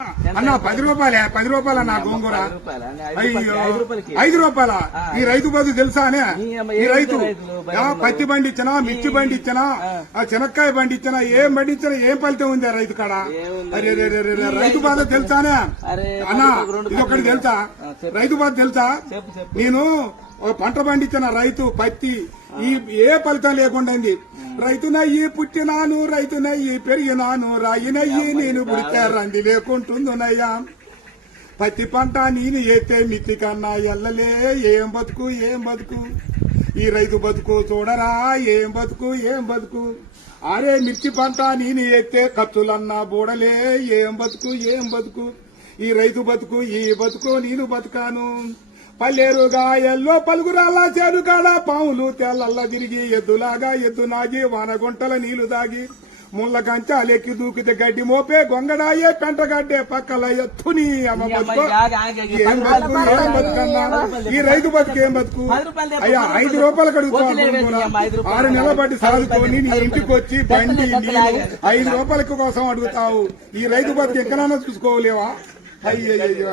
అన్న 10 రూపాయలే 10 రూపాయల నా గోంగూర అయ్యో 5 రూపాయల ఈ రైతు బతుకు తెలుసా అనే ఈ రైతు పత్తి బండి ఇచ్చినా మిర్చి బండి ఇచ్చినా శనక్కాయ బండి ఇచ్చినా ఏం బండి ఇచ్చినా ఏం ఫలితం ఉంది రైతు కాడ అరే రైతు బాధ తెలుసానే అన్న ఇది ఒకటి తెలుసా రైతు బాధ తెలుసా నేను పంట పండించిన రైతు పత్తి ఈ ఏ ఫలితం లేకుండా రైతునయ్యి పుట్టినాను రైతునయ్యి పెరిగినాను రాయినయ్యి నేను పుడితే రంది లేకుంటుందునయ్యా పత్తి పంట నేను ఎత్తే మిత్తి కన్నా ఎల్లలే ఏం బతుకు ఏం బతుకు ఈ రైతు బతుకు చూడరా ఏం బతుకు ఏం బతుకు అరే మిర్చి పంట నేను ఎత్తే ఖర్చులన్నా బూడలే ఏం బతుకు ఏం బతుకు ఈ రైతు బతుకు ఈ బతుకు నేను బతుకాను పల్లెరుగా ఎల్లో పలుగురాలా చేను కాడ పాములు తెల్లల్లా తిరిగి ఎద్దులాగా ఎద్దు నాగి వానగుంటల నీళ్లు దాగి ముళ్ళ కంచాలెక్కి దూకితే గడ్డి మోపే గొంగడాయే పెంటగడ్డే పక్కల ఎత్తుని అమ్మ బతుకు ఏం బతుకు ఏం బతుకన్నా ఈ రైతు బతుకు ఏం బతుకు అయ్యా 5 రూపాయలు అడుగుతున్నా 6 నెలల బట్టి సాగుతోని నీ ఇంటికి వచ్చి బండి నీళ్ళు 5 రూపాయల కోసం అడుగుతావు ఈ రైతు బతుకు ఎక్కడన్నా చూసుకోలేవా అయ్యయ్యో